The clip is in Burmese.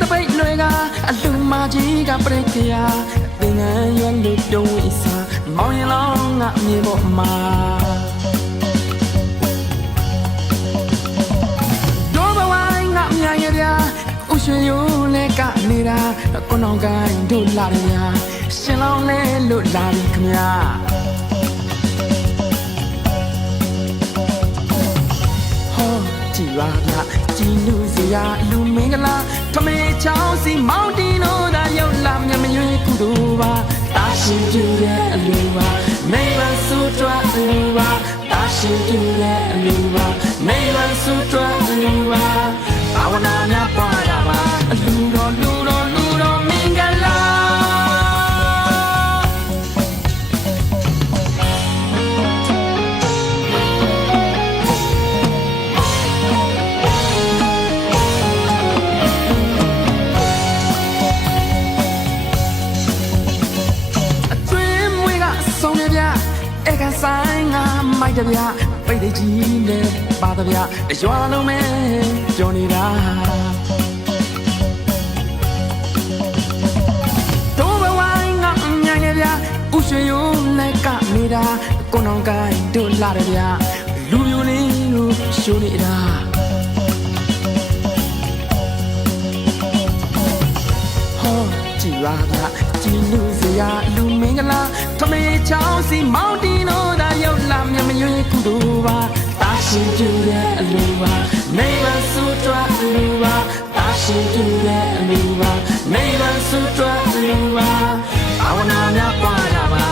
တပိတ်လွယ်ကအလူမကြီးကပြိခရာသင်ငန်းရွယ်လို့ပြုံးဝိစာမောင်ရင်လောင်းငါအမြင်ပေါ်မှာတို့ဘဝငါအမြင်ရပြဥရွှေရိုးလဲကနေ ကိုနောင်ကိုင်းတို့လာရရရှင်လောင်းလဲလို့လာပြီခမညာဟောကြည်ပါဗျကြည်လူစရာလူမင်္ဂလာထမေချောင်းစီမောင်တီနိုသာရောက်လာမြမရွေးကုသိုလ်ပါတာရှင်ပြည့်တဲ့အလူပါမိဘစုတွားအလူပါတာရှင်ပြည့်တဲ့အလူပါမိဘစုတွားအလူပါဘာဝနာများပွားတာပါအလူတော်လူတော်လူတော်မင်္ဂလာဆိုင်ငါမိုက်တဗျပိတ်တကြီးနဲ့ပါတဗျရွာလုံးမဲပြောနေတာတို့ဘဝငါအမြိုင်နဲ့ဗျဥရွှေရိုးနဲ့နေတာကိုနောင်ကိုင်းတို့လာတယ်ဗျလူမျိုးလေးတို့ရှိုးနေတာဟောကြည်ပါဗျကြည်လူစရာလူမင်္ဂလာထမေချောင်းစီမောင်တီနိုသာရောက်လာမြမရွေးကုသိုလ်ပါတာရှင်ပြည့်တဲ့အလူပါနေဝဆုတွားအလူပါတာရှင်ပြည့်တဲ့အလူပါနေဝဆုတွားအလူပါဘာဝနာများပွားတာပါ